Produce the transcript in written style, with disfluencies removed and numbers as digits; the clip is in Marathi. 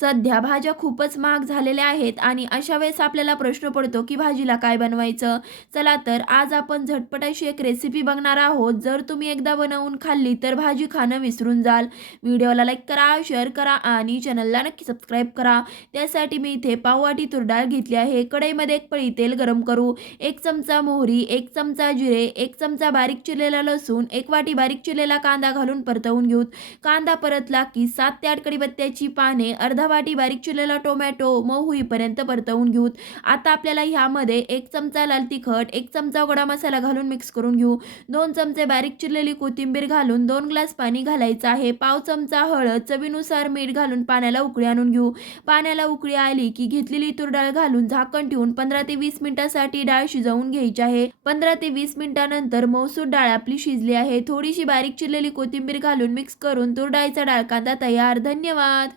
सध्या भाज्या खूपच महाग झालेल्या आहेत आणि अशा वेळेस आपल्याला प्रश्न पडतो की भाजीला काय बनवायचं. चला तर आज आपण झटपट अशी एक रेसिपी बघणार आहोत. जर तुम्ही एकदा बनवून खाल्ली तर भाजी खाणं विसरून जाल. व्हिडिओला लाईक करा, शेअर करा आणि चॅनलला नक्की सबस्क्राईब करा. त्यासाठी मी इथे पाववाटी तूर डाळ घेतली आहे. कढईमध्ये एक पळी तेल गरम करू. 1 चमचा मोहरी, 1 चमचा जिरे, 1 चमचा बारीक चिरलेला लसूण, 1 वाटी बारीक चिरलेला कांदा घालून परतवून घेऊ. कांदा परतला की 7 ते 8 कढीपत्त्याची पाने, अर्धा वाटी बारीक चिरलेला टोमॅटो मऊ होईपर्यंत परतवून घेऊ. आता आपल्याला ह्यामध्ये 1 चमचा लाल तिखट, 1 चमचा गोडा मसाला घालून मिक्स करून घेऊ. 2 चमचे बारीक चिरलेली कोथिंबीर घालून 2 ग्लास पाणी घालायचं आहे. पाव चमचा हळद, चवीनुसार मीठ घालून पाण्याला उकळी आणून घेऊ. पाण्याला उकळी आली की घेतलेली तूर डाळ घालून झाकण ठेवून 15 ते 20 मिनिटांसाठी डाळ शिजवून घ्यायची आहे. 15 ते 20 मिनिटांनंतर मसूर डाळ आपली शिजली आहे. थोडीशी बारीक चिरलेली कोथिंबीर घालून मिक्स करून तूर डाळीचा डाळ कांदा तयार. धन्यवाद.